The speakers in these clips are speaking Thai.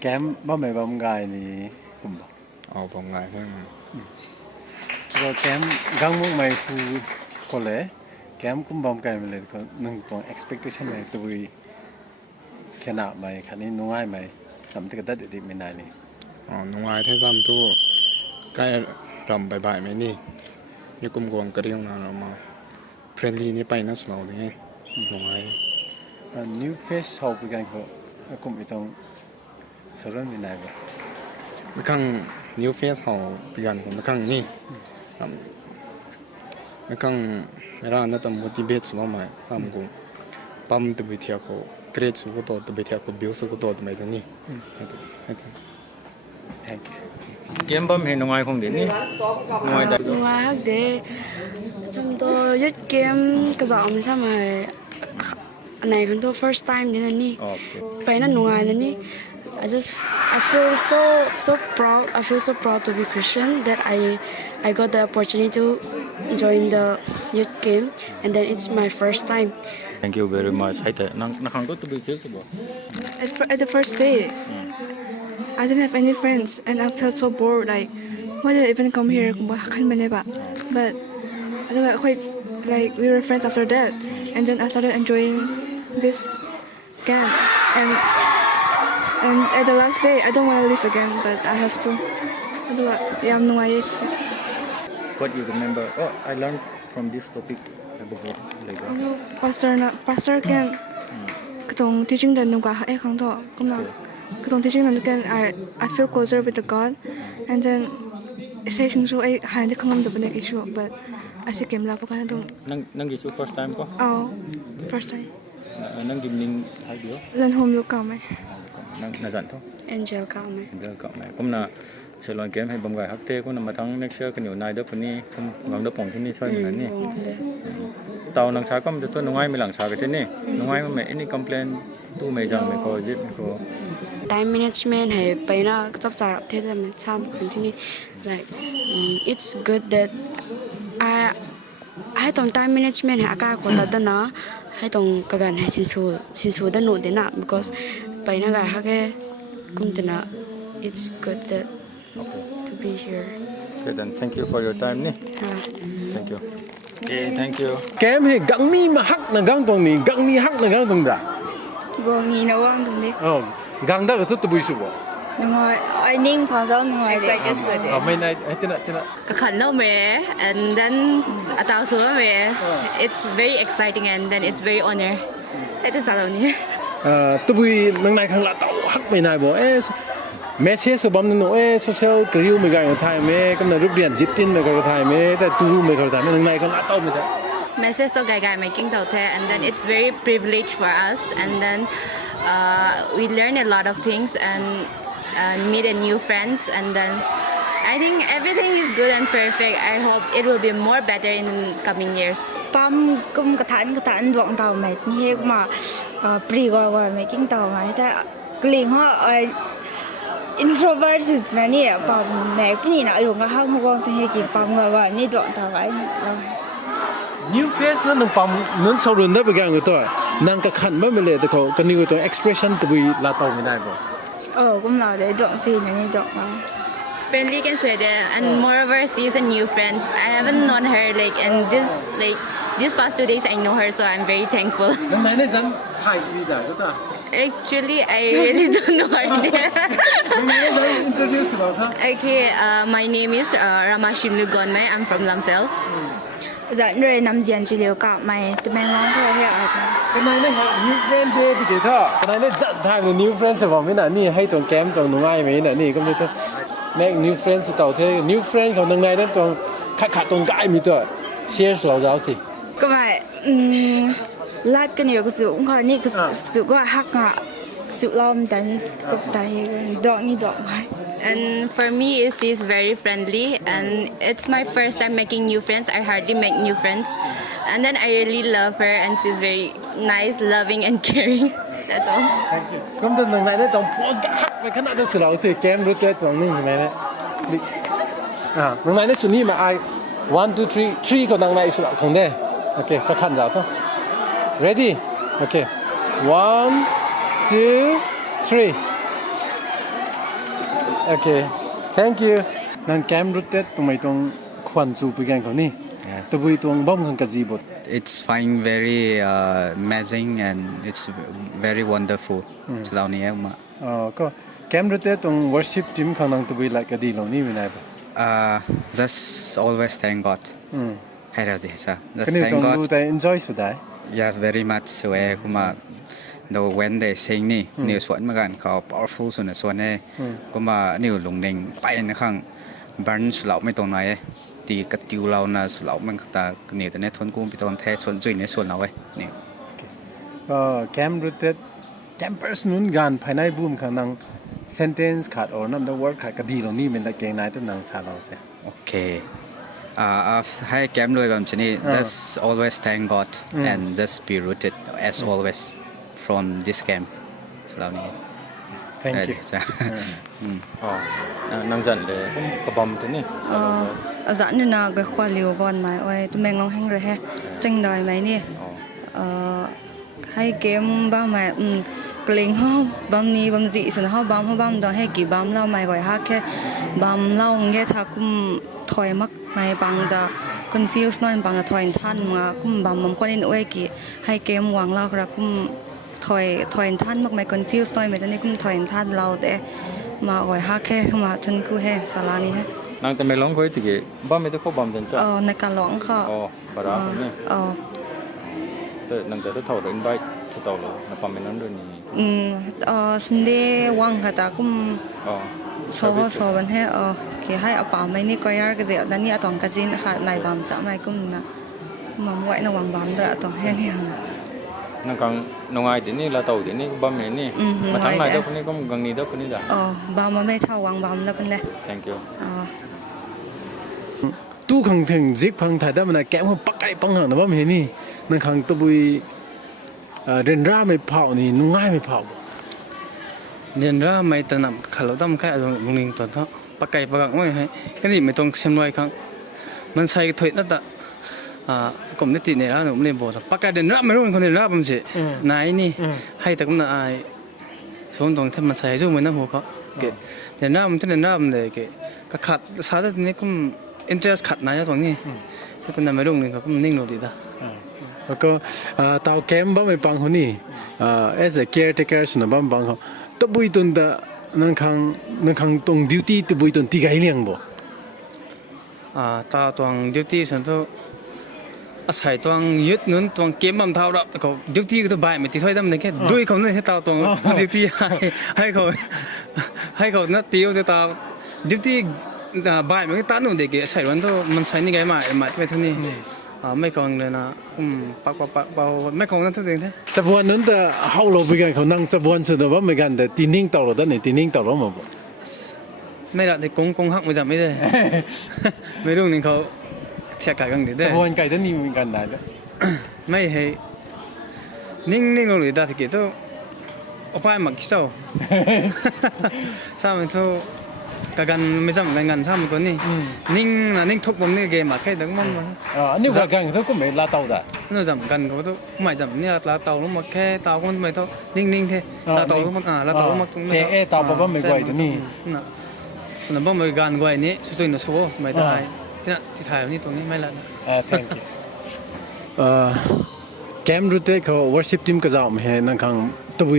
แก้มบ้าไม่บ้ามกายนี่ผมบอกเอาผมไงทั้งก็แก้มกังมุกไม่คือคนเลยแก้มกุ้มบ้ามกายมาเลยก็นึ่งตรง expectation ไม่ตัวแค่หนาไม่คันนี้นุ่งง่ายไหมทำที่กระดัดดิบไม่นานนี่นุ่งไงที่ซ้ำตู้ใกล้รำบ่ายๆไหมนี่ยังกุ้มกวงกระเรียงนามาเฟรนลี่นี่ไปนั่งสมาร์ทนี่นุ่งไงnew face ชอบไปกันก็กุ้มอีตรงสรุปไม่นานบ่ไม่ข้าง new face เขาไปกันผมไม่ข้างนี่ไม่ข้างไม่ร้านนั่นแต่ motivate สุดแล้วไหมซ้ำกุ้งปั๊มตัวไปเที่ยวเขาเกรดสุดก็ตัวไปเที่ยวเขาบิวสุดก็ตัวไม่ถึงนี่thank you game bom hay nungai không đến đi nungai tại nungai hắc để trong tôi dứt game cái giọng sao mà này con tôi first time đến anh đi vậy nó nungai đến đi I feel so proud. I feel so proud to be Christian that I got the opportunity to join the youth game and then it's my first time. Thank you very much. Hay thế, nó không có to be Christian bro. At the first day, I didn't have any friends and I felt so bored. Like, why did I even come here? But like we were friends after that, and then I started enjoying this camp. And at the last day, I don't want to leave again, but I have to. Yeah, I'm no idea. What you remember? Oh, I learned from this topic before. Like Pastor can. Cái teaching that nung cả ai không thọ, cũng là cái teaching that can I feel closer with the God, and then say chúng số ai hai đứa không làm được vấn đề issue, but I sẽ kiếm lại cái đó. Nang issue first time ko? Oh, first time. Nang gimning hai đứa. Lần hôm lúc cao mày. Na dặn thôi. Angel cao mày. Angel cao mày. Cũng là sẽ làm game hay bấm gài hắc tê cũng là mà thằng next year cái nhiều này đó phần ní không ngang đó phòng thế ní chơi mình ní. Tàu nang trái có một tôi nung ai mình lẳng trái cái thế ní. Nung ai mà mẹ any complain tu mày rằng mày có giết mày có. Time management hay bây giờ chấp trả thế là mình tham khẩn thế ní. Like it's good that I don't time management hay cái của ta đó hay tông cái gần hay xin số đã nổi đến nào because bây giờ cái cái cũng thế nào it's good that to be here. Okay then thank you for your time ni. Thank you. Okay thank you. Kem hay gang ni mà hắc là gang tông ni gang ni hắc là gang tông da. Gang ni nào gang tông đi. Gang da cái thứ tôi bui sụp. Đúng rồi, anh ninh khoảng sao đúng rồi. Mấy này thế nào. Cái khẩn đâu mẹ, and then tao xuống mẹ, it's very exciting and then it's very honor. Thế thì sao đâu nhỉ? Tôi bui năng này khang lạ tàu hắc mấy này bộ message số bấm nó social career mấy cái thay mấy cái này rút điện zip tin mấy cái thay mấy tại tu mấy cái thay mấy năng này khang lạ tàu mấy cái. Message so gai making tao thế, and then it's very privileged for us, and then we learn a lot of things and meet a new friends, and then I think everything is good and perfect. I hope it will be more better in coming years. Pam cũng cái thản đoạn tàu mày như mà pre gọi mày kinh tàu mày ta liền họ introvert là nè pam mày cũng nhìn lại luôn cái không quan thì hay kịp pam gọi như đoạn tàu vậy. New face nó nâng pam nâng sau rồi đó bây giờ người tôi nâng cái khăn mới lệ tôi có cái new tôi expression tôi bị là tàu mấy này bộ. Cũng là để đoạn gì này như đoạn mà. Friendly can Sweden, and moreover she's a new friend. I haven't known her these past 2 days I know her, so I'm very thankful. Này này dân hai đi đã có ta. Actually, I really don't know her name. Introduce about her. Okay, my name is Ramashim Lugonmay. I'm from Imphal. Dạ rồi nằm diện chỉ liệu cả mày tụi mày ngon thôi hả? Cái này là new friend thế thì cái thọ. Cái này là dẫn thay một new friend sẽ vào mấy này nè hay trong kem trong nung ai mấy này nè comme thế. Nè new friend sẽ tàu thế new friend còn nung này đó trong khát trong cái mi tuổi. Cheers lão giáo sĩ. Các bạn lát cái nhiều cái sự cũng còn như cái sự gọi hắc à sự lom tại đoạn như đoạn vậy. And for me, she's very friendly, and it's my first time making new friends. I hardly make new friends, and then I really love her, and she's very nice, loving, and caring. That's all. Thank you. Comme dans này đó trong post cái hắc cái nào đó sự lão sĩ kem rồi cái trong này này đấy. Nông này nó suy nghĩ mà ai 1 2 3 3 個能力數啦，同啲 ，OK， 再看着，走 ，ready，OK，1 2 3。Okay thank you นางแก้มรุดเด็ดตรงไหนตรงควันจูไปกันเขานี่ Yes. ตะบุยตรงบ้อมกันกะจีบด It's fine, very amazing, and it's very wonderful. เราเนี่ยมา ก็แก้มรุดเด็ดตรง worship team ของนางตะบุยหลายกะดีเหล่านี้มีไหนบ้าง just always thank God ให้เราดีจ้ะ ก็ just นี่ตรง thank ดู God แต่ enjoy สุดได้ yeah very much สวยคุณมาเรา when they sing นี่นิวส่วนเหมือนกันเขา powerful ส่วนส่วนนี้ก็มานิวลงเด้งไปนะครับบันส์เราไม่ตรงไหนตีกระติวเรานะเรามันตาเนี่ยแต่เนี่ยทนกุ้งไปตอนแท้ส่วนจุ้ยในส่วนเราไว้นี่ ก็แก้มรุดเด็ดแก้ม person นู้นกันภายในบูมของนาง sentence ขาด or นั่น the word ขาดกะดีเหล่านี้เป็นตะเกียงนายต้นนางชาเราเสีย โอเคให้แก้มเลยแบบนี้ just always thank God and just be rooted as always from this game เรานี่ thank you จ้ะ อ๋อนั่งจันเลยกระบอมตัวนี้ dạ nên là cái khoa liều còn mà ơi tụi mình long hành rồi ha tranh đòi mấy nè hay kiếm bao mà kling ho băm ni băm dị rồi ho băm đó hay kỳ băm lau mày gọi ha cái băm lau nghe thà cũng thoi mắc mày bằng đó confused nói bằng thoi than mà cũng băm con nên ơi kỳ hay kiếm hoàng lau ra cũng thoi than mắc mày confused nói mày này cũng thoi than lau để mà gọi ha cái mà chân cứ he sao là ni he นางแต่ไม่ร้องคุยติกี้บ้าไม่ได้เข้าบอมจันจ้ะ ในการร้องค่ะ อ๋อบาราคนนี้แต่นางแต่ถ้าเท่าเดินไปจะเท่าเลยนับปั๊มเป็นนั้นด้วยนี่ สันเดย์ว่างค่ะแต่ก็ อ๋อ โซบันให้คือให้เอาป่าไม่นี่ก็ยากเดียวนั่นนี่ตอนกันจินค่ะนายบามจะไม่ก็นะมาไว้ในวังบามด้วยตอนให้เนี่ยนะ นางกังนงไอเดี๋ยวนี้เราเต่าเดี๋ยวนี้บ้าไม่นี่มาทั้งนายเด็กคนนี้ก็กังนี่เด็กคนนี้จ้ะ บามไม่เท่าวังบามนะเป็นเลย thank you ตู้ขังถึงซิกพังถ่ายได้มันแก้มเขาปักไก่ปังหันนะว่าไม่เห็นนี่นั่งขังตะบุยเรนร่าไม่เผานี่นุ่งง่ายไม่เผา เรียนร่าไม่ตระหนักขัดเราตั้มแค่ตรงลุงลิงตัวเท่าปากไก่ปากกังไม่ให้ก็นี่ไม่ต้องเชื่อมลอยครั้งมันใส่ถอยนั่นแต่กลมนิติเนี่ยแล้วหนูไม่ได้บอกปากไก่เรียนร่าไม่รู้เป็นคนเรียนร่าผมสินายนี่ให้แต่ก็น่าอายส่วนตรงที่มันใส่จู่เหมือนน้ำหัวเขาเกะเรียนร่ามันที่เรียนร่ามันเลยเกะก็ขัดสาธิตนี้ก็interest ขัดนายตรงนี้ก็นำไม่รู้เลยก็นิ่งโนดีด้าแล้วก็ตาวแก้มบ้าไม่ปังคนนี้as a caretaker ส่วนบ้าปังเขาตะบุยตุนตะนั่งขังตรง duty ตะบุยตุนตีไก่เลี้ยงบ่ตาตวง duty ส่วนตัวอาศัยตวงยึดนู้นตวงเกมบัมเท่าเราเขา duty ก็ตัวบ่ายไม่ตีถ้อยดำเลยแค่ด้วยเขาเนี่ยตาตวง duty ให้เขานั่นตีเอาแต่ตา duty บ่ายมันก็ตัดหนูเด็กใส่วันตัวมันใส่นี่ไงมาไปทุกนี้ไม่คงเลยนะปักเบาไม่คงนั่นทุกสิ่งแท้จะบวนนั้นแต่เขาเราไปกันเขานั่งจะบวนสุดว่าไม่กันแต่ตีนิ่งต่อเราได้เนี่ยตีนิ่งต่อเราหมดไม่ละแต่กงหักมันจำไม่ได้ไม่รู้นี่เขาเทียบกันดีได้จะบวนไก่ได้นี่มีกันได้แล้วไม่ให้นิ่งลงเลยได้ที่เกิดตัวเอาไปหมักขี้เจ้าซ้ำมันตัวกันไม่จำกันซ้ำคนนี้นิ่งทุกผมนี่เกมมาแค่ตั้งมันอันนี้ว่ากันเขาก็ไม่ลาเตาได้นี่จำกันเขาตัวไม่จำเนี่ยลาเตาลงมาแค่เตาคนไม่เท่านิ่งเท่ลาเตาลงมาลาเตาลงมาตรงนี้เตาบ้าไม่ไหวตัวนี้ส่วนบ้าไม่การไหวนี้สุดๆนะสู้ไม่ได้ที่ถ่ายนี่ตรงนี้ไม่ละthank you แกมรู้เตะเขา worship team ก็จะเอามาให้นั่งขังตัว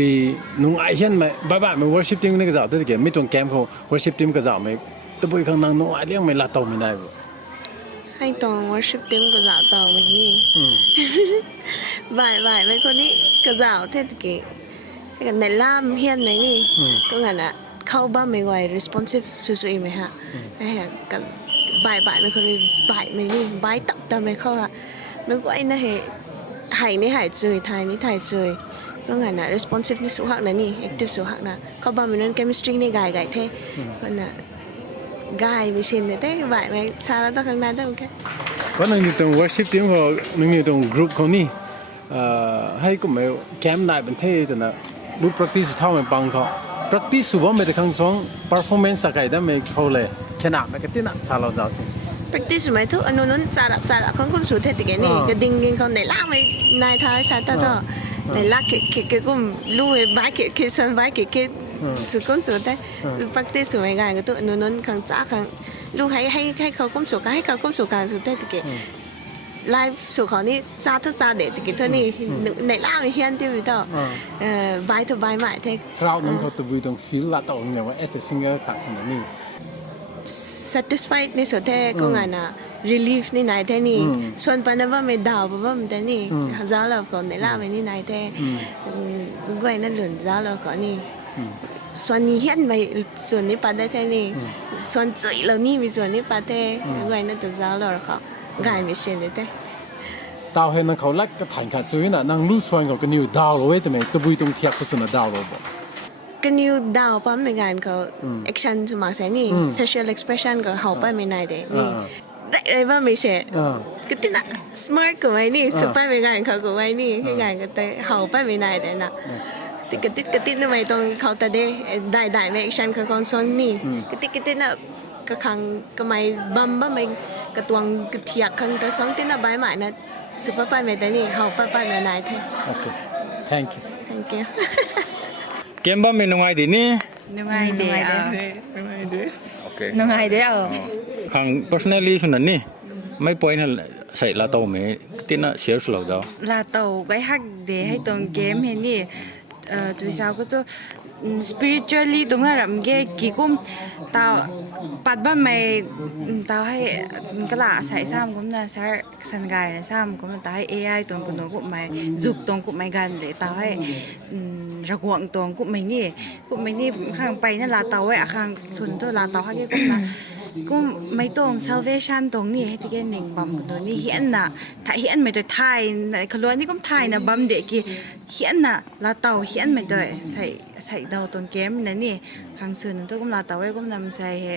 นุ่งไอเห็นไหมบ้าๆมัน worship team นี่ก็จะเอาแต่เกี่ยวไม่ตรงแกมเขา worship team ก็จะเอามาตัวข้างนั่งนุ่งไอเลี้ยงไม่ลาเตาไม่ได้บ่ให้ตรง worship team ก็จะเอาเตาไม่นี่บ่ายไม่คนนี้ก็จะเอาเท่ากี้กันในล่ามเฮียนไหมนี่ก็งั้นอ่ะเข้าบ้านไม่ไหว responsive สุดๆไหมฮะไอ้ฮะกันบ่ายไม่คนนี้บ่ายไม่นี่บ่ายตับไม่เข้าอ่ะนึกว่าไอ้นั่นหายนี่หายจุยไทยนี่ไทยจุยก็งั้นนะ responsive นี่สุหักนะนี่ active สุหักนะเขาบ้านมันนั่น chemistry นี่ไก่เท่ก็น่ะไก่ไม่ชินเลยแต่บ่ายไม่ชาแล้วต้องข้างหน้าต้องแค่ว่าหนึ่งอยู่ตรง worship team เขาหนึ่งอยู่ตรง group เขานี่ให้ก็ไม่แคมป์ได้เป็นเท่แต่นะรู้ practice เท่าไม่ปังเขา practice สุดว่าไม่แต่ครั้งสอง performance สักไก่ได้ไม่เขาเลยแค่หนักไม่ก็ตีนักชาเราจะสิpractice ไหมทุกอันนู้นจารับของคุณสุดเท่ติกันนี่ก็ดิ้งเขาในล่าไม่นายท้ายชาติต่อในล่าเกก็รู้ไอ้บ้าเกส่วนบ้าเก sự công sự thế practice sự mấy cái cái tụi nó khang cha khang lúc hayเขาcông sự cái hayเขาcông sự cái sự thế thì cái live sựเขานี่cha thức cha để thì cái thôiนี่này là mình hiện thì mình đó bài thôi bài mãi thế คราวนั้นเขาตัววิตรง feel ละตัวเนี่ยว่า as a singer ขาดสิ่งนี้ satisfied ในสุดแท้ก็งานน่ะ relief นี่นายแท้นี่ส่วนปันนั้นว่าไม่ดาวเพราะว่ามันแต่นี่จ้าเราก่อนในล่าไม่นี่นายแท้ก็ไอ้นั่นหลุนจ้าเราก่อนนี่ส่วนนี้เห็นไหมส่วนนี้ปัดได้แท้นี่ส่วนจุยเรานี่มีส่วนนี้ปัดแท้ก็ไอ้นั่นตัวจ้าเราเขาง่ายไม่เสียเลยแท้ดาวเห็นนั่งเขาลักกระถางขาดสุยน่ะนั่งรู้ส่วนของกันนิวดาวเลยแต่ไม่ตัววิตรงเทียบกับส่วนดาวเลยบ่กันนิวดาวปั๊มในงานเขา action สมัครใช่นี่ facial expression ก็เขาไปไม่ได้นี่ได้บ้างไม่ใช่ก็ติดน่ะ smart ก็ไม่นี่สุดไปไม่งานเขาก็ไม่นี่ให้งานก็แต่เขาไปไม่ได้แต่น่ะติดก็ติดนั่นไม่ต้องเขาแต่ได้ไม่ action เขาคนส่วนนี่ก็ติดน่ะก็ขังก็ไม่บัมไม่ก็ตวงก็เทียกขังแต่สองติดน่ะใบไม้น่ะสุดไปไม่ได้นี่เขาไปไม่ได้แท้ โอเค thank you thank you เกมบ้ามีนงไงดีนี่ นงายเด้อ โอเคน งายเด้อ ขัง personally สุนันนี่ไม่ป่วยนั่นใส่ลาโต้ไหมที่น่ะเสียสุดแล้ว ลาโต้ไว้ฮักเดให้ตรงเกมเห็นนี่ตัวสาวก็จะ spiritually ตรงนั้นแบบเกกี่กุมตาปัดบ้านไม่ตาให้ก็ละใส่ซ้ำกุมนะใส่สันกายนะซ้ำกุมตาให้ AI ตรงกุนกุมไม่จุกตรงกุมไม่กันเลยตาให้ระกวงตรงกุมไม่นี่ข้างไปนั่นลาเตาไว้ข้างส่วนตัวลาเตาให้กุมนะกุมไม่ตรง salvation ตรงนี้ให้ที่แกหนึ่งบัมตัวนี้เห็นนะถ้าเห็นไม่ได้ถ่ายขลุ่ยนี่กุมถ่ายนะบัมเด็กกี่เห็นนะลาเตาเห็นไม่ได้ใส่ดาวตรงเกมนั่นนี่ข้างส่วนตัวกุมลาเตาไว้กุมนำใส่ให้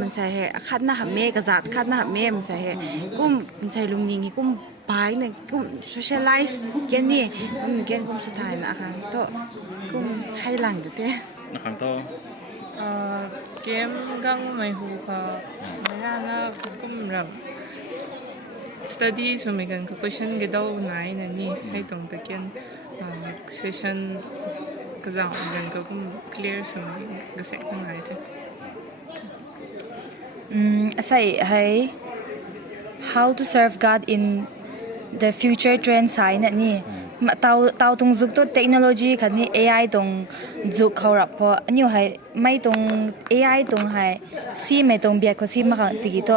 มันใส่ให้คัดหน้าหับเมฆกระจัดคัดหน้าหับเมฆมันใส่ให้กุมใส่ลุงนิงกุมไปเนี่ยกุม socialize แกนี่กุมแกนกุมสุดท้ายนะค่ะตัวกุมให้หลังเด้นะขังโตเกมกังไม่หูค่ะไม่น่านะก็มันแบบ study ส่วนไม่กันก็ question ก็ได้ไหนนี่ให้ตรงตะเกียนsession ก็จะเหมือนก็ clear ส่วนไม่ก็เสร็จตรงไหนเถอะใส่ให้ how to serve God in the future trend สายนี่เตาตรงจุกตัวเทคโนโลยีคันนี้ AI ตรงจุกเขารับพออันนี้ให้ไม่ตรง AI ตรงให้ซีไม่ตรงเบียดเขาซีมาค่ะติกิโต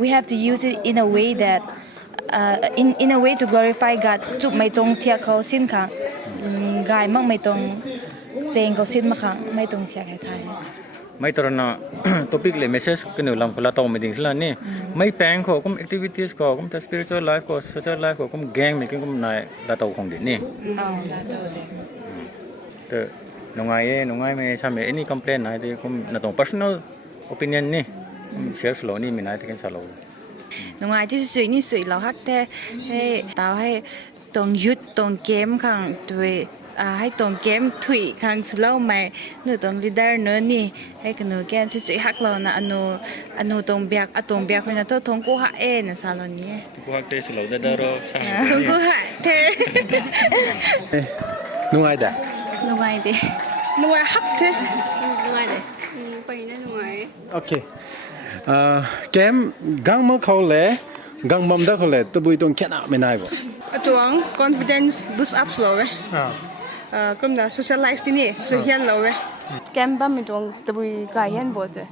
we have to use it in a way that in a way to glorify God จุกไม่ตรงเทียเขาสิ้นค่ะกายมั่งไม่ตรงเจงเขาสิ้นมาค่ะไม่ตรงเทียให้ไทยไม่ตระหนัก topic เลย message กันอยู่ลำพลาโตไม่ดิ่งแล้วนี่ไม่แปลงเขาก็ activities เขาก็ spiritual life เขา social life เขาก็ gang ไม่กินก็นายลาโตของดินี่แต่น้องไงไม่ใช่ไหมอันนี้ complain นายที่ก็น่าต้อง personal opinion นี่ share สโลนี่ไม่นายที่กันสโลน้องไงที่สวยนี่สวยเราฮักแต่ให้ตาให้ตรงยุดตรงเกมข้างด้วยให้ตรงเกมถุยข้างสโลว์ไหมหนูตรง leader เนอะนี่ให้กันหนูแกนสวยๆฮักเรานะอันนูตรงเบียกคนนั้นทงกูฮักนะซาลอนนี้กูฮักเตสโลว์ได้ดอใช่ทงกูฮักเทนุ่งไงเด้นุ่งไงเด้นุ่งไงฮักเถอะนุ่งไงเด้ไปนั่นนุ่งไงโอเคเกมกังมังเขาเลยกังมัมได้เขาเลยตัววิตรงแค่น่ะไม่ได้บ่จวง confidence boost up slow เว้ยก็มัน socialize ที่นี่สุดเฮียนเราเว้ยแกมบ้ามีจวงตะบุยกายเฮียนบ่เจ้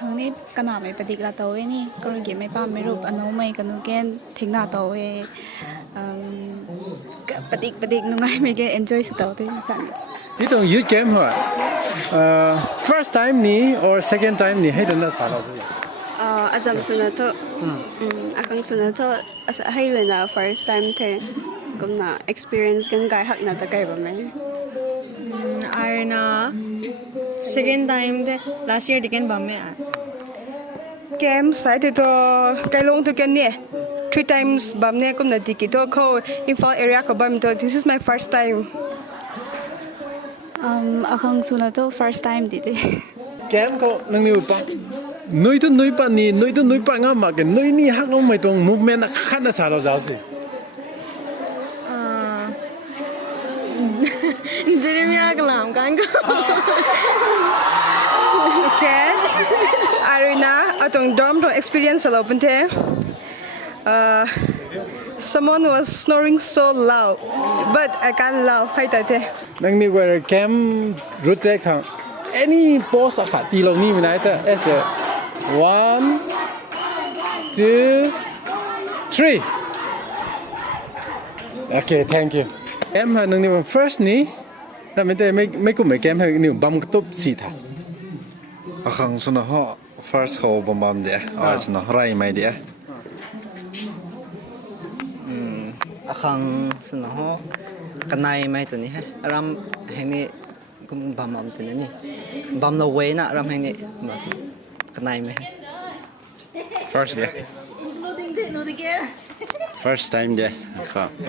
ครั้งนี้กระหน่ำไม่ปฏิกิริยาตัวนี่ก็เก็บไม่ป้าไม่รูปอันนู้นไม่กันนู้นแกนทิ้งหน้าตัวปฏินุ่งไงไม่แก enjoy สุดตัวที่สั่นนี่ต้องยืดเกมเหรอfirst time นี่ or second time นี่ให้เดินได้สาระสิอาจารย์สุนันท์อาคังสุนันท์ให้เรียน first time เทก็น่า experience กันไกลหักน่าตะไกลบ้างไหมนะ second time เท last year ดิกันบ้างไหมเกมสายที่ตัวไกลลงตัวกันเนี่ย three times บ้างเนี่ยก็น่าดีกี่ตัวเขา Imphal area ก็บ้างตัว this is my first time อาคังสุนันท์ first time ดิเกมก็นั่งอยู่ปะนุ้ยตัวนุ้ยปะนี่นุ้ยตัวนุ้ยปะงามากันนุ้ยนี่ฮักลงไม่ตรง movement นักขันน่ะสาเราจะสิเจเรมียากล Okay. Arina, atong dorm to experience alo pente. Someone was snoring so loud, but I can't laugh. Hai tate. Nang ni where camp route khang. Any pose akhat ti long ni mina ta. As a 1 2 3. Okay, thank you. Em ha nang ni first ni. Ra me teไม่กุมไม่แกมให้นี่บัมกระตุบสีทาง Akang suna ho first ho bamam dia. Suna rai mai dia. Akang suna ho kanai mai tu ni he. Ram heni kum bamam tu ni. Bam no way na ram heni na tu kanai mai. First dia. First time dia.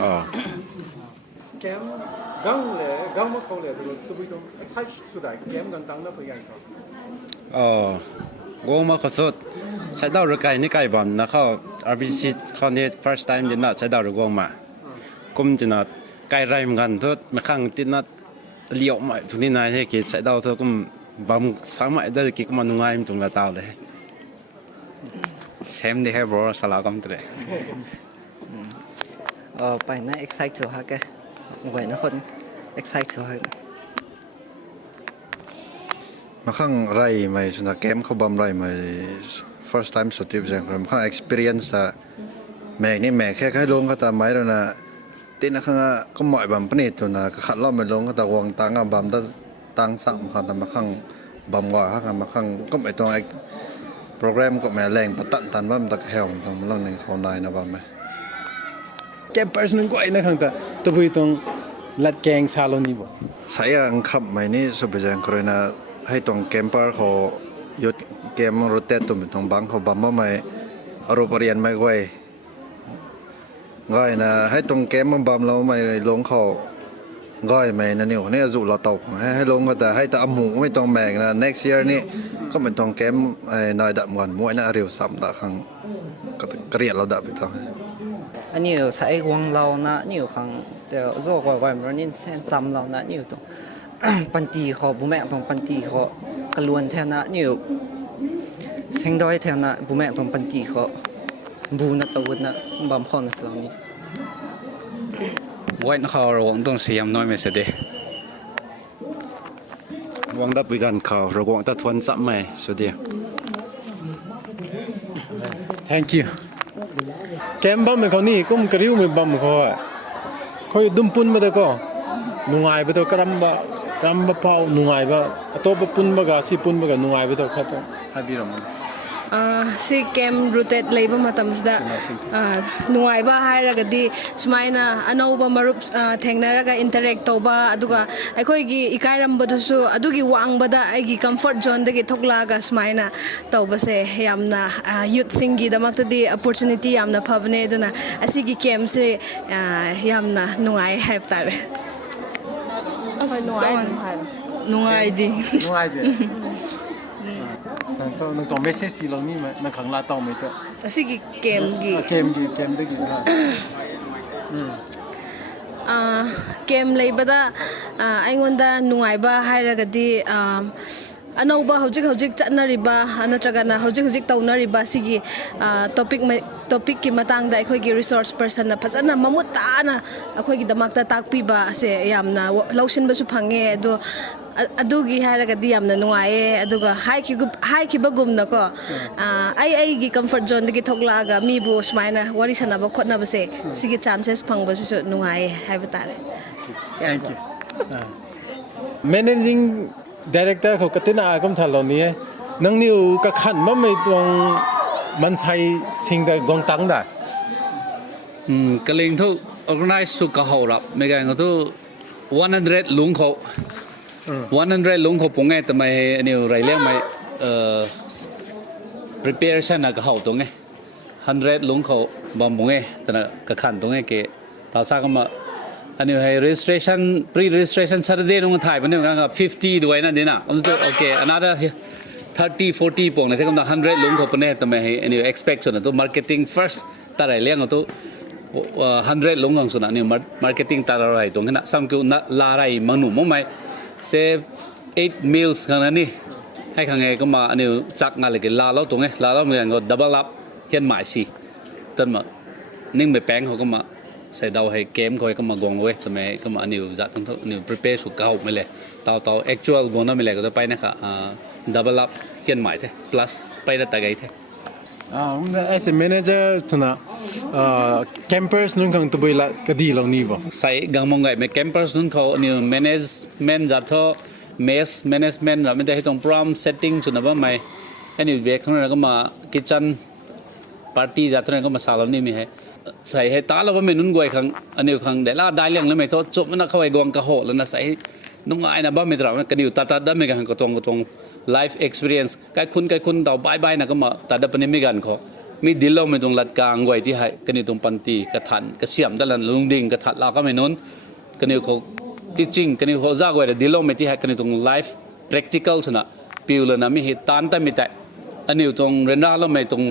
Oh. Kem gang le gang ma khâu le tu bi tong excite suda kem gang tang na phe yan ko. Gong ma khosot sai dao ru kai ni kai bam na kho RBC kho ni first time din na sai dao ru gong ma kum jina kai rai man thot ma khang tin na liao mai tu ni na he ki sai dao tho kum bam sang mai da ki kum nu ngai tung la taw le Same đi hay bro sala kam tre. Pai na excite cho ha ke. Vậy nó không excite cho ha. Makang rai mai suna kem kho bam rai mai first time so tip jang ram kha experience ta mek ni mek khe khai long kha ta mai ro na tin kha ko moi bam pani tu na khat lo mai long kha ta wang tang bam ta tang sam kha ta makang bam wa kha makang ko mai tong program ko mai leng patan tan bam ta heong tong long ning khon nai na bam mai Kem person ko ai na khang ta tu bi tong lat keng sa lo ni bo. Saya ang khap mai ni so be jang kro na hai tong camper kho yot kem rotate tu mi tong bang kho bam mai aro parian mai goi goi na hai tong kem bam lo mai long kho goi mai na ni ne zu lo tau hai long ko ta hai ta amu mai tong mek na next year ni ko mai tong kem nai da mon moi na riu sam da khang ka riat lo da bi tong Anh nhiều sai quăng lâu na nhiều khang đều do gọi gọi mà nên sen xăm lâu na nhiều tông pan tì họ bố mẹ tông pan tì họ cái luôn theo na nhiều sinh đôi theo na bố mẹ tông pan tì họ bù na tàu na bám khó na sao ni White khao rồi tong siam nói me se de. wang da pi gan kho ro gong ta thon sam mai so dia Thank you. Kem bam me ko ni kum kriu me bam ko. Khoi dum pun ma da ko. Nungai ba to karam ba pau nungai ba atop pun ba ga si pun ba ga nungai ba to khat hai bi ram. Si kem rotate leiba matamsda nuai ba hairaga di sumaina anauba marup thengnaraga interact toba aduga aikoi gi ikairam badusu adugi wangbada aigi comfort zone dagi thoklaga sumaina toba se yamna youth singi damakta di opportunity yamna phabne duna asigi kem se yamna nuai haip tare nuai di nang tong message si lo ni ma nang khang la taw me ta asigi kem de gi kem leibada aingonda nungaiba hairagadi anauba hojik chatnariba anatragana hojik taunariba sigi topic ki matangda akhoi gi resource person na phajana mamutana akhoi gi damakta takpiba se yamna lausin basu phange ado adugi hairagadi yamna nungaye aduga hai ki bagum na ko ai gi comfort zone gi thoklaga mi bu smaina wari sanaba khotna base sigi chances phangba su nungaye haibatare. Thank you. Managing Director ko katina akam thalo ni nang niu ka khan ma mai tong man sai sing da gong tang da kaling thu organize su ka hora me ga ngo tu 100 lung kho 100 lung kho pungai ta mai niu rai le mai preparation na ka hau tong e 100 lung kho bam bunge ta ka khan tong e ke ta sa ka ma ani hai registration pre-registration Saturday nung thai bane nga 50 duai na dina okay another 30 40 pong na sekam 100 lung ko pane tame ani expect so na to marketing first tarai leng to 100 lung ang so na ni marketing tarai tong na sam ku na la rai manu mo mai se 8 meals ครั้งนั้นนี่ให้ครั้งไงก็มาอันนี้จักงานเลยกันลาแล้วตรงไงลาแล้วเหมือนก็ดับเบิลลับเขียนหมายสิต้นมานิ่งไปแป้งเขาก็มาใส่ดาวให้เกมเขาก็มากงไว้ทำไมก็มาอันนี้จัดทั้งอันนี้ prepare สุดเก่าไม่เลยเต่า actual กงนั่นไม่เลยก็จะไปนะครับดับเบิลลับเขียนหมายเท่ plus ไปได้แต่ไงเท่as a manager ชนะcampers นุ่งขังตัวละก็ดีเรานี่บ่ใส่กังมองไงไม่ campers นุ่งเขาอันนี้ management จัดท่อ mess management เราไม่ได้ให้ตรง prom setting สุดนะว่าไม่อันนี้เบรกข้างนั้นก็มา kitchen party จัดท่านั้นก็มาซาลอนนี่มีให้ใส่ให้ตาเราว่าไม่นุ่งกวยขังอันนี้ขังเดี๋ยวละได้เรื่องแล้วไม่ทอดจบมันน่ะเข้าไอ้กองกระโหแล้วนะใส่นุ่งไอ้นะบ้าไม่ตรากันอยู่ตัดได้ไม่กันก็ตรงlife experience ใครคุณต่อบายนะก็มาตัดได้ปนิมิกันเขามีดิลล์ไม่ตรงหลัดกลางไว้ที่ให้กันอยู่ตรงปันตีกระทันกระเสียมด้านลุงดิ่งกระทัดลาก็ไม่น้นกันอยู่เขาที่จริงกันอยู่เขาจ้างไว้แต่ดิลล์ไม่ที่ให้กันอยู่ตรง life practical ชนะปิวเลยนะมีเหตุตันแต่ไม่แต่อันนี้ตรงเรนด้าแล้วไม่ตรง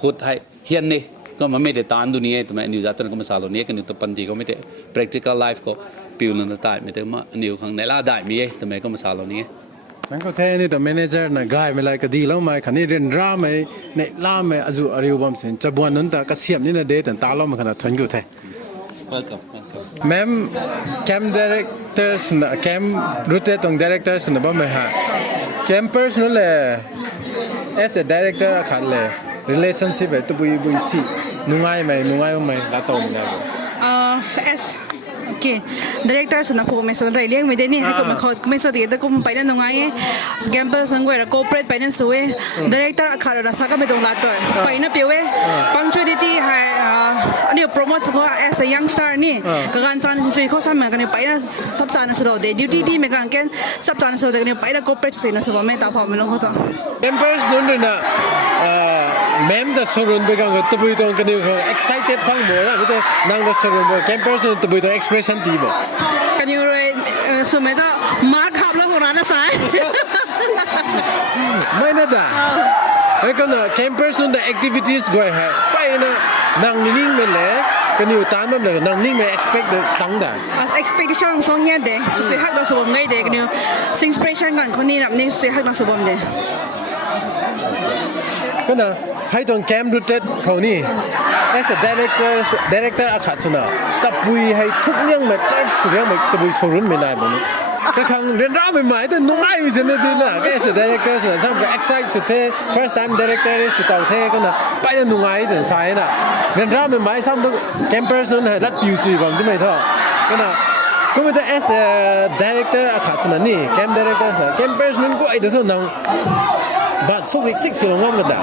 ขุดให้เฮียนนี่ก็มันไม่ได้ตันดูนี้แต่ไม่อันนี้จัดตั้งก็มาสาลนี้กันอยู่ตรงปันตีก็ไม่ได้ practical life ก็ปิวเลยนะตายไม่ได้มาอันนี้ข้างในล่าได้มีแต่ไม่ก็มาสาลนี้นั่นก็แท้นี่ตัว manager นะกายไม่ไรก็ดีแล้วไหมคันนี้เรียนร่าไหมในล่าไหมอาจุอาริวบอมสินจะบวนนั้นแต่ก็เสียบนี่นะเดแต่ตาเราไม่ขนาดทนอยู่แท้แม่แคม directors นะแคมรูเตตรง directors นะบ้างไหมฮะแคม เปอร์นั่นแหละ as a director ขัดเลย relationship แบบตัวบุยสินุ่งง่ายไหมลาโตมันได้as okay director sana po may son railing may din hay ko may so dito ko pa na nung ay gamble sang ko corporate pa na suwe director akara na saka may dong lato pa na piwe punctuality hay ani promote ko as a young star ni kagan san si suy ko sa mga kanil pa na sab sana sa de duty di may kan sab sana sa de pa na corporate sa na sa may tapo mo lang ko to members nun na mem da sorun begang ko tuboy tong kanil ko excited pang mo na bite nang da sorun mo campers tuboy tong expression di mo kanil sumeta mark hap lang ko na sa may na da ay ko na campers nun da activities go ha pa na nang ning me le kanil tanam le nang ning me expect tang da as expectation song hian de so se hak da so ngai de kanil inspiration kan ko ni nap ni se hak da so bom deก็นะให้ตรงแคมป์รูเต็ดเขานี่ as a director อาขาดสุนัขตับบุยให้ทุกเรื่องแบบเรื่องแบบตับบุยสรุนไม่ได้บ่นี่ก็ครั้งเรียนราวใหม่ๆแต่นุ่งง่ายไม่ใช่เนี่ยดีนะก็ as a director สุนัขช่างก็ excite สุดเท่ first time director สุดเต่าเท่ก็นะไปแล้วนุ่งง่ายแต่สายนะเรียนราวใหม่ๆซ้ำต้อง campers นั้นให้รัดผิวสีผมที่ไม่ท่อก็นะก็ไม่ได้ as a director อาขาดสุนัขนี่ camp director สุนัข campers นั้นก็ไอ้เดี๋ยวนั่งบ้านสุกเล็กซิกสุดงอมกันด่า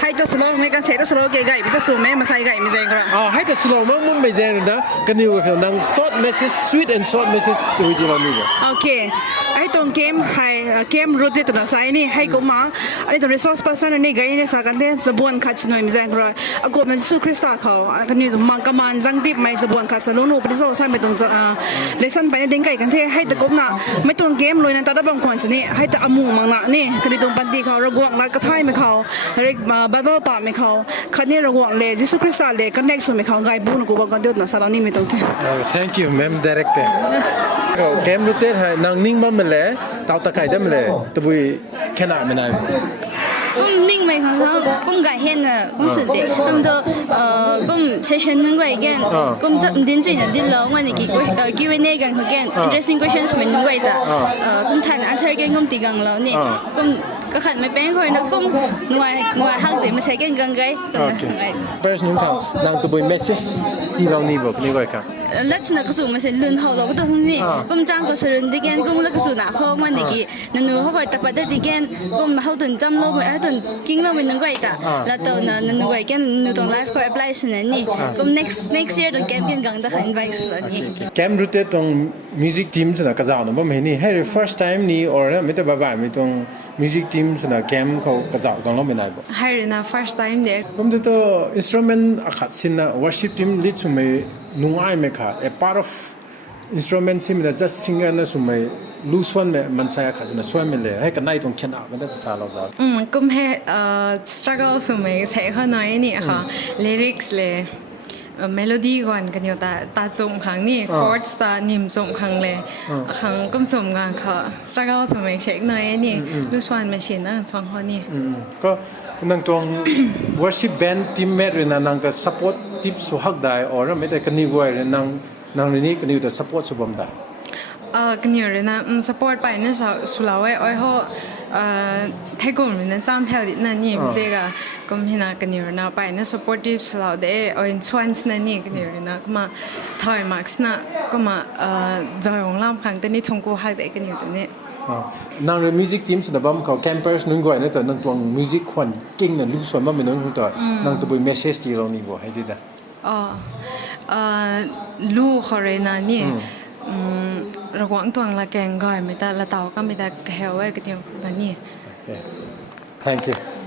ให้ตัวสโลว์ไม่กันเสร็จตัวสโลว์เก๋ๆไม่ตัวสูงแม่มาใส่ไก่ไม่ใช่ครับให้ตัวสโลว์มันไม่ใช่นะกันอยู่กับนั่ง short message sweet and short message ตัวที่เรามีบ่โอเคไอ้ตรงเกมให้เกมรูทตัวนั้นใส่นี่ให้กูมาไอ้ตัว resource person นี่ไงนี่สักกันเดียสบวนคัดชนอยไม่ใช่ครับกูมันสู้คริสต์เขากันอยู่มังกรมันจังดิบไม่สบวนคัดสลุนอุปนิสัยใช่ไม่ตรงจะlesson ไปในเด้งไก่กันเท่ให้ตัวกูน่ะไม่ตรงเกมเลยนะแต่ถ้าบางคนชนี่ให้ตัวอมูมังน่ะนี่กันอยู่ตรงปันตีเขาระกวงนักกระทายไม่เขาเรียกBible ป่าไม่เขาคันนี้เราหวังเลยยิสุคริสต์เลย connect ส่วนไม่เขาไงบุญกูบอกกันเดี๋ยวนะสารนี้ไม่ต้องเท่ thank you ma'am director เกมรูเต้ให้นั่งนิ่งบ้างมันเลยเต่าตะไคร้ได้มันเลยตัวบุยแค่ไหนไม่ได้咁另外好像咁改现的，咁是的，咁就咁session 能够见，咁这唔點最人啲咯，我哋Q&A กัน佢見 interesting questions 咪能夠的，咁睇 answer 見咁啲กัน咯呢，咁ก็ขัดไม่เป็นคนนะก็หน่วยหักเดี๋ยวมาใช้กันกันไงFirst นุ่งเขานั่งตัวบุย message ที่เรานี่บอกนี่ก็ครับแล้วฉันก็สูงมาเสร็จลื่นเขาเราก็ต้องนี่ก็จ้างก็สรุนดีแกนก็แล้วก็สูงหนาเขามันดีกี่นั่นหนูเขาคอยตัดไปได้ดีแกนก็มาเขาตุนจำโลกไปให้ตุนกิ้งโลกไปนึงก็อีกแต่แล้วตอนนั้นหนูไว้แกนหนูต้องไลฟ์คอย apply ฉันนี่ก็ next year ต้องแกมกันกันแต่ขันไว้สุดนี่แกมรู้แต่ตรง music team สนะกระจายนะบ่ไม่นี่ให้ first time นี่ or ไม่แต่บ่ายไม่ตรง music team สนะแกมเขากระจายกันเราไม่ได้บ่ให้นะ first time เด็กผมจะตัว instrument อาคัดสินะ worship team ลิสุไม่นุ่งไอ้ไม่ขาด a part of instrument สิมัน just singer นะสุไม่รู้ส่วนมันใช้อาคัดสินะส่วนมันเลยให้กันได้ตรงแค่ไหนมันได้ภาษาเราจะก็ให้struggle สุไม่ใช้ข้อน้อยนี่ค่ะ lyrics เลย เมโลดี้ก่อนกันอยู่แต่ตาจมครั้งนี่คอร์ดตานิมจมครั้งเลยครั้งก็สมกันค่ะสตรักเกิลสมัยเช็คหน่อยนี่ลูกชวนมาเชียนนะสองคนนี่ก็นั่งตรง worship band team mate เลยนะนั่งก็ support ทีมสุหักได้หรือไม่ได้กันนี่วัยเลยนั่งเรื่องนี้กันอยู่แต่ support สุบมได้กันอยู่เลยนะsupport ไปเนี่ยสุลาวไอ้เขาไทยกลุ่มเนี่ยจ้างแถวดินั่นนี่ไม่ใช่ก็ก็มีนะกันอยู่นะไปเนี่ย support ที่สุลาวได้เอาอินชวนส์นั่นนี่กันอยู่เลยนะก็มาถอยมาร์กส์นะก็มาจอยของล่ามครั้งแต่นี่ทงกูหักได้กันอยู่ตัวนี้นั่งเรื่อง music team สำหรับผมเขา campers นุ่งก่อนเนี่ยแต่นั่งตรง music คนกิ่งนั่นลูกส่วนมันไม่นุ่งตัวนั่งตัวเป็น message ที่เรานี่บอกให้ดีนะลูกเขาเลยนะนี่ระหว่างตัวละแกงก่อยไม่ได้ละเตาก็ไม่ได้แถวไว้กันเดียวนั่นนี่ Thank you